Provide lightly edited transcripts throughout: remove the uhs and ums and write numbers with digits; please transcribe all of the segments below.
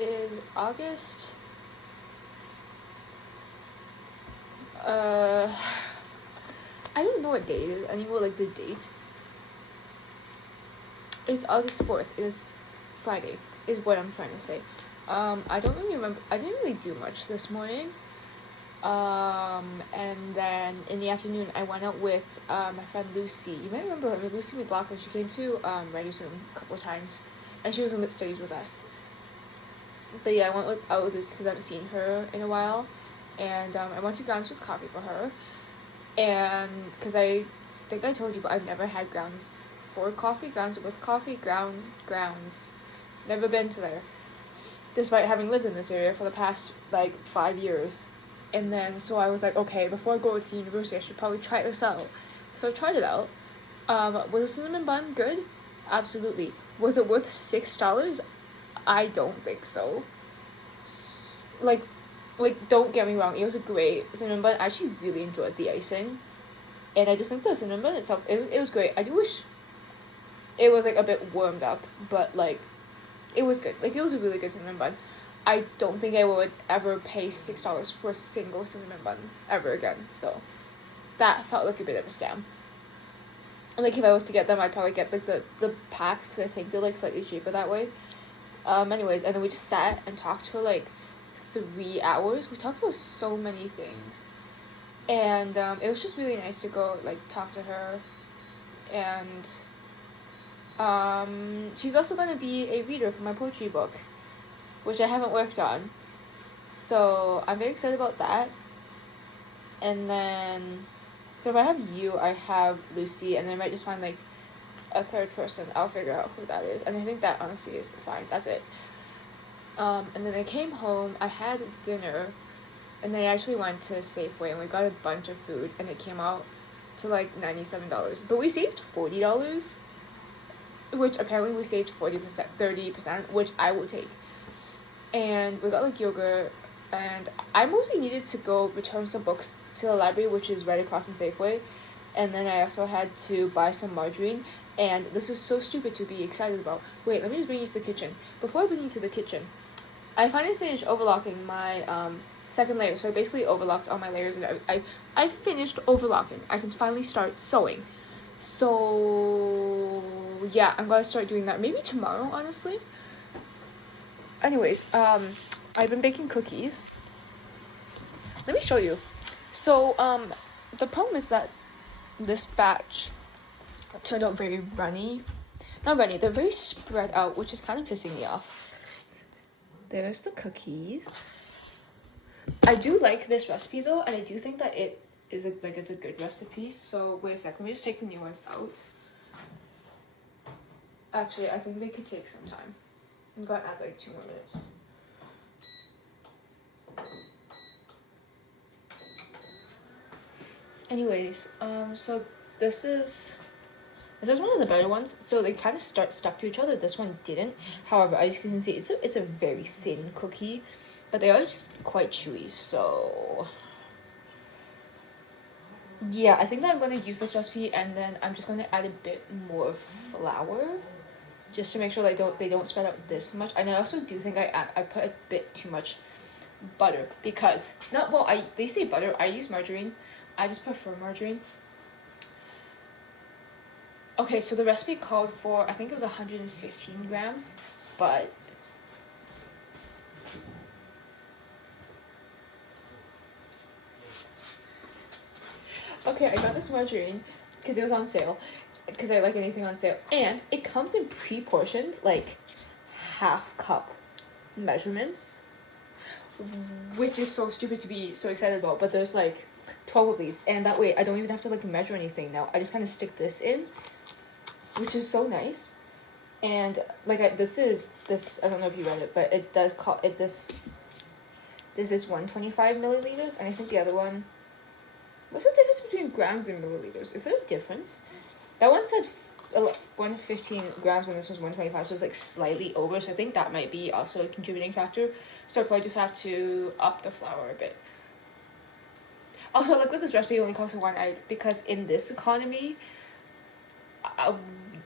is August. I don't know what day it is anymore, like the date. It's August 4th. It is Friday, is what I'm trying to say. I don't really remember. I didn't really do much this morning. And then in the afternoon, I went out with my friend Lucy. You might remember her, Lucy McLaughlin. She came to Ready's room a couple of times, and she was in lit studies with us. But yeah, I went out with Lucy because I haven't seen her in a while, and I went to Grounds with coffee for her, and because I think I told you, but I've never had Grounds for coffee, Grounds with coffee, Grounds. Never been to there, despite having lived in this area for the past like 5 years. And then so I was like, okay, before I go to university, I should probably try this out. So I tried it out. Was the cinnamon bun good? Absolutely. Was it worth $6? I don't think so. Like, don't get me wrong, it was a great cinnamon bun. I actually really enjoyed the icing, and I just think the cinnamon bun itself, it was great. I do wish it was like a bit warmed up, but like it was good. Like, it was a really good cinnamon bun. I don't think I would ever pay $6 for a single cinnamon bun ever again, though. That felt like a bit of a scam. And like, if I was to get them, I'd probably get like the packs, because I think they're like slightly cheaper that way. Anyways, and then we just sat and talked for like 3 hours. We talked about so many things, and it was just really nice to go like talk to her. And she's also gonna be a reader for my poetry book, which I haven't worked on, so I'm very excited about that. And then, so if I have you, I have Lucy, and then I might just find like a third person. I'll figure out who that is, and I think that honestly is fine. That's it. And then I came home, I had dinner, and then I actually went to Safeway, and we got a bunch of food, and it came out to like $97. But we saved $40, which apparently we saved 40%, 30%, which I will take. And we got like yogurt, and I mostly needed to go return some books to the library, which is right across from Safeway. And then I also had to buy some margarine, and this is so stupid to be excited about. Wait, let me just bring you to the kitchen. Before I bring you to the kitchen, I finally finished overlocking my second layer. So I basically overlocked all my layers, and I finished overlocking. I can finally start sewing. So yeah, I'm gonna start doing that maybe tomorrow, honestly. Anyways, I've been baking cookies. Let me show you. So the problem is that this batch turned out very runny. Not runny, they're very spread out, which is kind of pissing me off. There's the cookies. I do like this recipe though, and I do think that it is it's a good recipe. So wait a sec, let me just take the new ones out. Actually, I think they could take some time. I'm gonna add like 2 more minutes. Anyways, so this is one of the better ones. So they kind of stuck to each other. This one didn't. However, as you can see, it's a very thin cookie, but they are just quite chewy. So yeah, I think that I'm going to use this recipe, and then I'm just going to add a bit more flour, just to make sure they don't spread out this much. And I also do think I put a bit too much butter, because they say butter. I use margarine. I just prefer margarine. Okay, so the recipe called for, I think it was 115 grams, but okay, I got this margarine because it was on sale, because I like anything on sale, and it comes in pre-portioned, like half cup measurements, which is so stupid to be so excited about. But there's like 12 of these, and that way I don't even have to like measure anything now. I just kind of stick this in, which is so nice. And like this I don't know if you read it, but it does call it this is 125 milliliters, and I think the other one, what's the difference between grams and milliliters? Is there a difference? That one said 115 grams, and this was 125, so it's like slightly over. So I think that might be also a contributing factor. So I probably just have to up the flour a bit. Also, look at this recipe only costs 1 egg, because in this economy,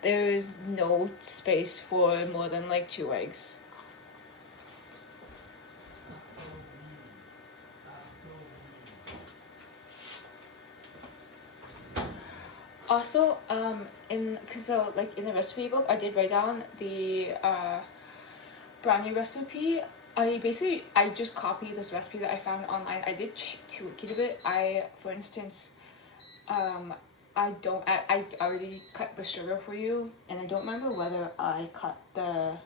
there is no space for more than like 2 eggs. Also, in the recipe book, I did write down the brownie recipe. I just copied this recipe that I found online. I did tweak it a bit. For instance, I don't. I already cut the sugar for you, and I don't remember whether I cut the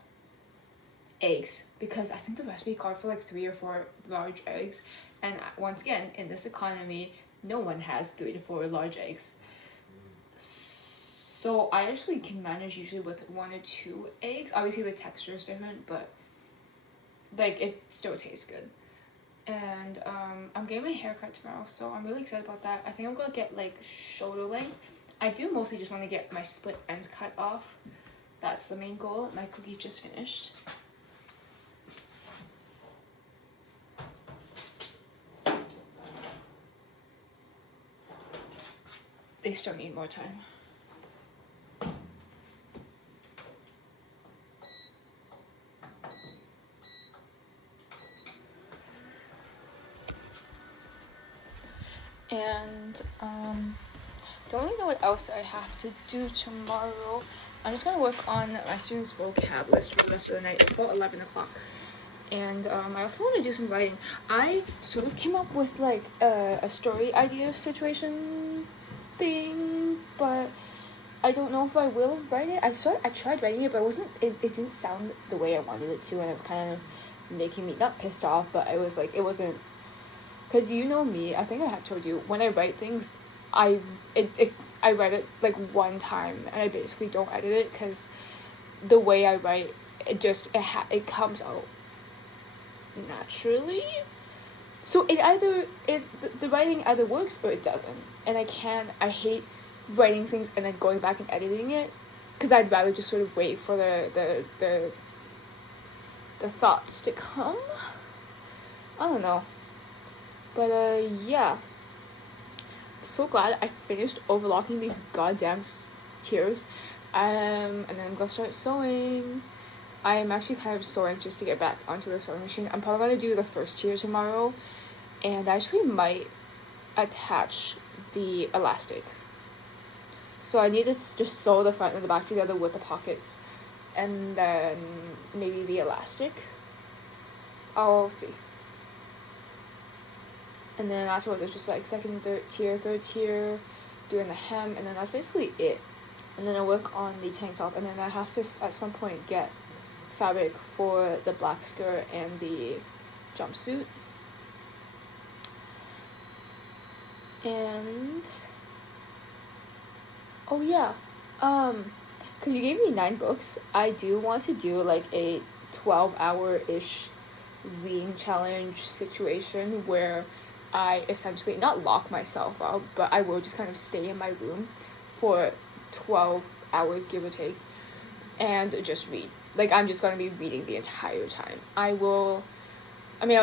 eggs, because I think the recipe called for like 3 or 4 large eggs, and once again, in this economy, no one has 3 to 4 large eggs. So I actually can manage usually with 1 or 2 eggs. Obviously the texture is different, but like it still tastes good. And I'm getting my hair cut tomorrow, so I'm really excited about that. I think I'm gonna get like shoulder length. I do mostly just want to get my split ends cut off. That's the main goal. My cookies just finished. They still need more time. And don't really know what else I have to do tomorrow. I'm just gonna work on my students' vocab list for the rest of the night. It's about 11 o'clock. And I also want to do some writing. I sort of came up with like a story idea situation thing, but I don't know if I will write it. I tried writing it, but it didn't sound the way I wanted it to, and it was kind of making me not pissed off, but I was like, it wasn't, because you know me, I think I have told you, when I write things, I write it like one time and I basically don't edit it, because the way I write, it comes out naturally. So the writing either works or it doesn't, and I hate writing things and then going back and editing it, because I'd rather just sort of wait for the thoughts to come. I don't know. But yeah. So glad I finished overlocking these goddamn tiers. And then I'm gonna start sewing. I'm actually kind of so anxious to get back onto the sewing machine. I'm probably gonna do the first tier tomorrow, and I actually might attach the elastic. So I need to just sew the front and the back together with the pockets, and then maybe the elastic. I'll see. And then afterwards it's just like second, third tier, doing the hem, and then that's basically it. And then I work on the tank top, and then I have to at some point get fabric for the black skirt and the jumpsuit. And oh yeah, because you gave me 9 books, I do want to do like a 12-hour-ish reading challenge situation where I essentially not lock myself out, but I will just kind of stay in my room for 12 hours, give or take, and just read. Like, I'm just going to be reading the entire time. I'll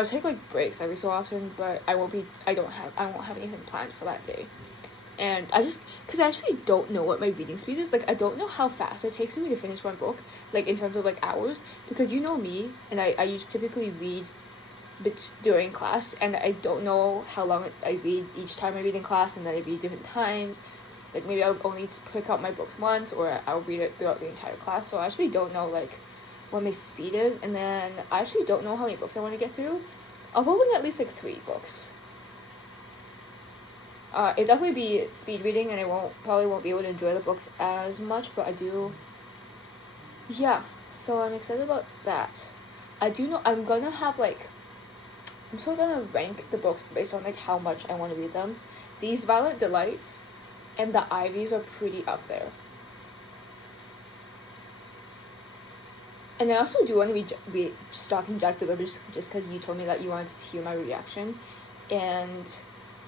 take like breaks every so often, but I won't have anything planned for that day. And because I actually don't know what my reading speed is. Like, I don't know how fast it takes me to finish one book, like in terms of like hours, because you know me, and I typically read during class, and I don't know how long I read each time I read in class, and then I read different times. Like, maybe I'll only pick up my books once, or I'll read it throughout the entire class. So I actually don't know like what my speed is, and then I actually don't know how many books I want to get through. I'll probably get at least like 3 books. It'd definitely be speed reading, and I probably won't be able to enjoy the books as much, but I do. Yeah, so I'm excited about that. I do know I'm gonna have like, I'm still gonna rank the books based on like how much I want to read them. These Violet Delights and the Ivies are pretty up there. And I also do want to read Stalking Jack the Ripper just because you told me that you wanted to hear my reaction. And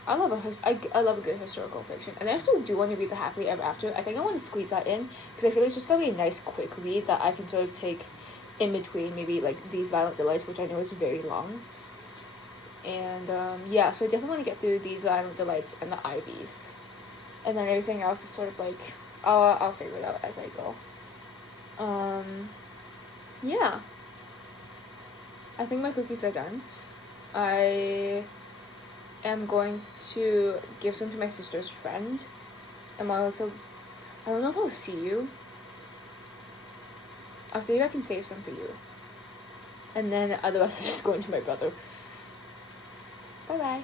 I love a good historical fiction. And I also do want to read The Happily Ever After. I think I want to squeeze that in because I feel like it's just gonna be a nice quick read that I can sort of take in between maybe like These Violet Delights, which I know is very long. And yeah, so I definitely want to get through These Violet Delights and the Ivies. And then everything else is sort of like, I'll figure it out as I go. Yeah. I think my cookies are done. I am going to give some to my sister's friend I'm also, I don't know if I'll see you. I'll see if I can save some for you. And then the other rest are just going to my brother. Bye bye.